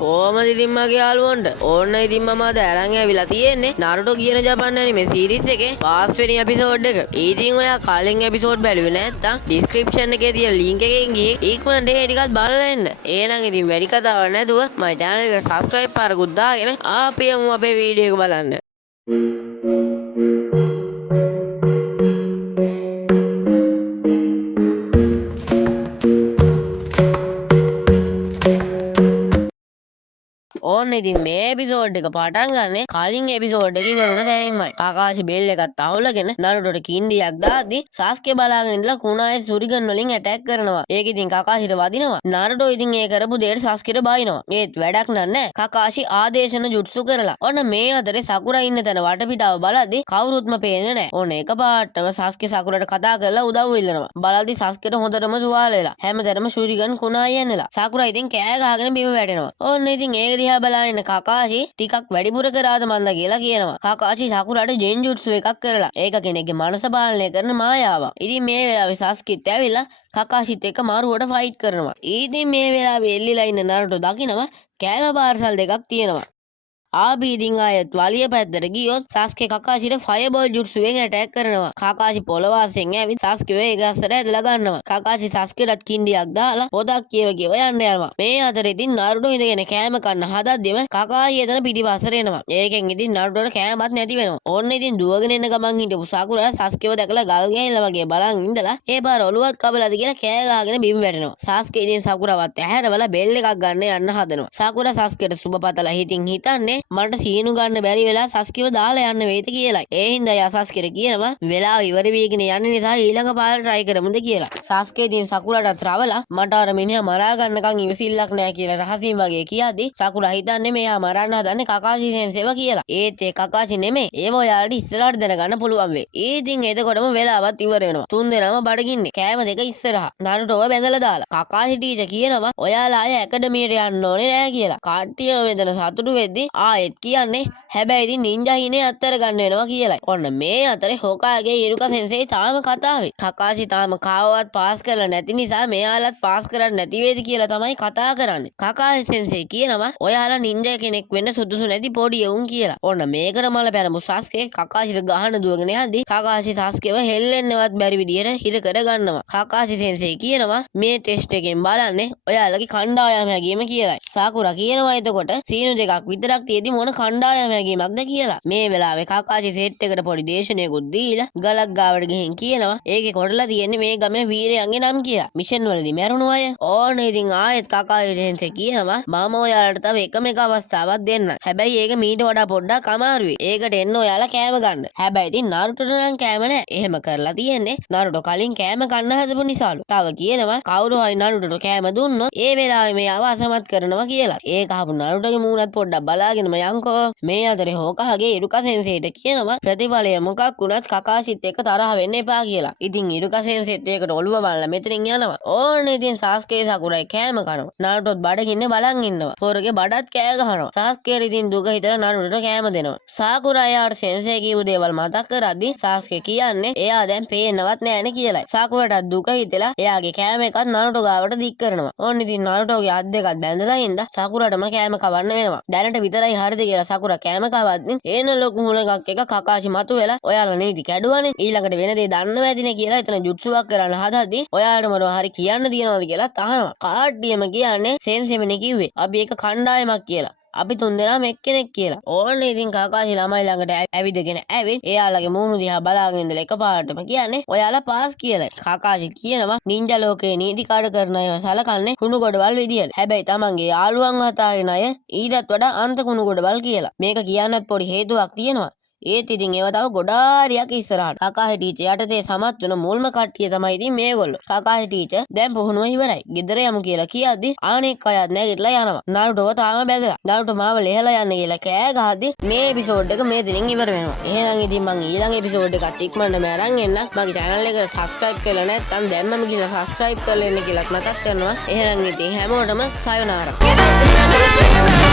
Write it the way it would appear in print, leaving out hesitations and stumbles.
කොහමද ඉතින් මගේ යාළුවන්ට ඕන්න ඉතින් මම අද අරන් ඇවිල්ලා තියෙන්නේ Naruto කියන ජපාන් ඇනිමේ සීරීස් එකේ 5 වෙනි එපිසෝඩ් එක. ඉතින් ඔයා කලින් එපිසෝඩ් බැලුවේ නැත්නම් ඩිස්ක්‍රිප්ෂන් එකේ තියෙන link එකෙන් ගිහින් ඉක්මනට ඒ ටිකත් බලලා එන්න. එහෙනම් ඉතින් වැඩි කතාවක් නැතුව මගේ channel එකට subscribe පාරකුත් දාගෙන අපි යමු අපේ වීඩියෝ එක බලන්න. ඕන්න ඉතින් මේ එපිසෝඩ් එක පටන් ගන්නෙ කලින් එපිසෝඩ් එකේ ඉවර වුණ තැනින්මයි. කාකාෂි බෙල් එකත් අහුලගෙන නරුටෝට කින්ඩියක් දාද්දි සාස්කේ බලාගෙන ඉඳලා කුණායේ සුරිගන් වලින් ඇටැක් කරනවා. ඒක ඉතින් කාකාෂිට වදිනවා. නරුටෝ ඉතින් ඒ කරපු දෙයට සාස්කේට බයිනවා. ඒත් වැඩක් නෑ. කාකාෂි ආදේශන ජුට්සු කරලා. ඔන්න මේ අතරේ සකුරා ඉන්න තැන වටපිටාව බලද්දි කවුරුත්ම පේන්නේ නෑ. ඕන්න එකපාරටම සාස්කේ සකුරට කතා කරලා උදව් ඉල්ලනවා. බලද්දි සාස්කේට හොඳටම සුවාල වෙලා. හැමතැනම සුරිගන් කුණායේ යන්නලා. සකුරා ඉතින් කෑ ගහගෙන බිම වැටෙනවා. ඔන්න ඉතින් ඒක දිහා බලාගෙන කාකාෂි ටිකක් වැඩිපුර කරාද මන්ද කියලා කියනවා. කාකාෂි සකුරාට ජෙන්ජුට්සු එකක් කරලා. ඒක කෙනෙක්ගේ මනස පාලනය කරන මායාවක්. ඉතින් මේ වෙලාවේ සාස්කිත් ඇවිල්ලා කාකාෂිත් එක්ක මාරුවට ෆයිට් කරනවා. ඉතින් මේ වෙලාවේ එල්ලිලා ඉන්න නරුටෝ දකිනවා කෑම පාර්සල් දෙකක් තියෙනවා. ආබි ඉතින් ආයෙත් වලිය පැත්තට ගියොත් සාස්කේ කාකාෂිට ෆයර්බෝල් ජුට්සුවෙන් ඇටැක් කරනවා. කාකාෂි පොළවාසෙන් ඇවිත් සාස්කේව ඒ ගස්සට ඇදලා ගන්නවා. කාකාෂි සාස්කේට කින්ඩියක් දාලා පොදක් කියව යන්න යනවා. මේ අතරේ ඉතින් නරුටෝ ඉඳගෙන කෑම කන්න හදද්දිම කාකාෂි එතන පිටිපස්සට එනවා. ඒකෙන් ඉතින් නරුටෝට කෑමක් නැති වෙනවා. ඕන්න ඉතින් දුවගෙන එන ගමන් හිටපු සකුරා සාස්කේව දැකලා ගල් ගෑනලා වගේ බලන් ඉඳලා ඒ පාර ඔලුවත් කබලද කියලා කෑ ගහගෙන බිම් වැටෙනවා. සාස්කේ ඉතින් සකුරාවත් ඇහැරවලා බෙල් එකක් ගන්න යන්න හදනවා. සකුරා සාස්කේට සුබපතලා හිතන්නේ මට සීනු ගන්න බැරි වෙලා සස්කිව දාලා යන්න වෙයිද කියලා. ඒ හින්දා යා සස්කේට කියනවා වෙලාව ඉවර වීගෙන යන්න නිසා ඊළඟ පාර try කරමුද කියලා. සස්කේ ඉතින් සකුරාට රවලා මට අර මිනිහා මරා ගන්නකම් ඉවසිල්ලක් නැහැ කියලා රහසින් වගේ කියද්දි සකුරා හිතන්නේ මෙයා මරන්න හදන්නේ කාකාෂි සෙන්සේව කියලා. ඒත් ඒ කාකාෂි නෙමෙයි. ඒව ඔයාලට ඉස්සරහට දැනගන්න පුළුවන් වෙයි. ඉතින් එතකොටම වෙලාවත් ඉවර වෙනවා. තුන්දෙනාම බඩගින්නේ. කෑම දෙක ඉස්සරහා. නරුටෝව බැඳලා දාලා. කාකාෂි ටීචර් කියනවා ඔයාලා ආය ඇකඩමියට යන්න ඕනේ නෑ කියලා. කාට්ටියම මෙතන සතුටු වෙද්දි ආයෙත් කියන්නේ හැබැයි ඉතින් නින්ජා හිනේ අත්තර ගන්න වෙනවා කියලායි. ඔන්න මේ අතරේ හොකාගේ ඉරුකා සෙන්සෙයි තාම කතාවේ. කාකාෂි තාම කාවවත් පාස් කරලා නැති නිසා මෙයාලත් පාස් කරන්න නැති වේද කියලා තමයි කතා කරන්නේ. කාකාෂි සෙන්සෙයි කියනවා ඔයාලා නින්ජා කෙනෙක් වෙන්න සුදුසු නැති පොඩි යවුන් කියලා. ඔන්න මේකර මල පැනමු සාස්කේ කාකාෂිට ගහන දුවගෙන යද්දි කාකාෂි සාස්කේව හෙල්ලෙන්නවත් බැරි විදියට හිර කර ගන්නවා. කාකාෂි සෙන්සෙයි කියනවා මේ ටෙස්ට් එකෙන් බලන්නේ ඔයාලගේ කණ්ඩායම හැගීම කියලායි. සාකුරා කියනවා එතකොට සීනු දෙකක් විතරක් තියෙදි මොන කණ්ඩායම හැගීමක්ද කියලා. මේ වෙලාවේ කාකාෂි සෙට් එකට පොඩි දේශනයකුත් දීලා ගලක් ගාවට ගිහින් කියනවා ඒකේ කොටලා තියෙන්නේ මේ ගමේ වීරයන්ගේ නම් කියලා. මිෂන් වලදී මැරුණු අය. ඕන ඉතින් ආයෙත් කාකාෂි සෙන්සෙයි කියනවා මම ඔයාලට තව එකම එක අවස්ථාවක් දෙන්න. හැබැයි ඒක මීට වඩා පොඩ්ඩක් අමාරුයි. ඒකට එන්න ඔයාලා කෑම ගන්න. හැබැයි ඉතින් නරුටෝට නම් කෑම නැහැ. එහෙම කරලා තියෙන්නේ නරුටෝ කලින් කෑම කන්න හදපු නිසාලු. තව කියනවා කවුරු හරි නරුටෝට කෑම දුන්නොත් ඒ වෙලාවේ මෙයාව අසමත් කරනවා කියලා. ඒක අහපු නරුටෝගේ මූණත් පොඩ්ඩක් බලාගෙනම යන්කෝ. මේ අතරේ හොකාගේ ඉරුකා සෙන්සේට කියනවා ප්‍රතිඵලය මොකක් වුණත් කාකාෂිත් එක්ක තරහ වෙන්න එපා කියලා. ඉතින් ඉරුකා සෙන්සේත් ඒකට ඔළුව බලලා මෙතනින් යනවා. ඕන්න ඉතින් සාස්කේ සකුරයි කෑම කනවා. නරුටෝත් බඩගින්නේ බලන් ඉන්නවා. පොරගේ බඩත් කෑ ගහනවා. සාස්කේ ඉතින් දුක හිතලා නරුටෝට කෑම දෙනවා. සාකුරා යාට සෙන්සේ කියපු දේවල් මතක් කරද්දි සාස්කේ කියන්නේ එයා දැන් පේන්නවත් නෑනේ කියලායි. සාකුරාට දුක හිතලා එයාගේ කෑම එකත් නරුටෝ ගාවට දික් කරනවා. ඕන්න ඉතින් නරුටෝගේ අත් දෙකත් බැඳලා ඉඳලා සකුරාටම කෑම කවන්න වෙනවා. දැනට විතරයි හරිද කියලා සකුරා කෑම කවද්දි එන ලොකු හුලඟක් එක කාකාෂි මතුවෙලා ඔයාලා නීති කැඩුවානේ ඊළඟට වෙන දේ දන්නව ඇතිනේ කියලා එතන ජුට්සුවක් කරන්න හදද්දි ඔයාලට මොනවා හරි කියන්න තියනවද කියලා අහනවා. කාඩ්ඩියම කියන්නේ සෙන්සෙමනේ කිව්වේ අපි එක කණ්ඩායමක් කියලා. අපි තුන්දෙනාම එක්කෙනෙක් කියලා. ඕන්න ඉතින් කාකාෂි ළමයි ළඟට ඇවිදගෙන ඇවිත් එයාලගේ මූණු දිහා බලාගෙන ඉඳලා එකපාරටම කියන්නේ ඔයාලා පාස් කියලා. කාකාෂි කියනවා නින්ජා ලෝකේ නීති කාඩ කරන අය සලකන්නේ කුණු ගොඩවල් විදියට. හැබැයි තමන්ගේ යාළුවන් අතාරින අය ඊටත් වඩා අන්ත කුණු ගොඩවල් කියලා. මේක කියන්නත් පොඩි හේතුවක් තියෙනවා. ඒත් ඉතින් ඒව තව ගොඩාරියක් ඉස්සරහට. කාකාෂි ටීචර් යටතේ සමත් වෙන මුල්ම කට්ටිය තමයි ඉතින් මේගොල්ලෝ. කාකාෂි ටීචර් දැන් පුහුණුව ඉවරයි. ගෙදර යමු කියලා කියද්දි අනෙක් අයත් නැගිටලා යනවා. නරුටෝව තාම බැඳලා. නරුටෝ මාව ලෙහලා යන්න කියලා කෑ ගහද්දි මේ එපිසෝඩ් එක මේ දිනින් ඉවර වෙනවා. එහෙනම් ඉතින් මං ඊළඟ එපිසෝඩ් එකත් ඉක්මනටම අරන් එන්න. මගේ channel එකට subscribe කරලා නැත්නම් දැන්මම ගිහලා subscribe කරලා එන්න කියලා මතක් කරනවා. එහෙනම් ඉතින් හැමෝටම සයෝනාරා.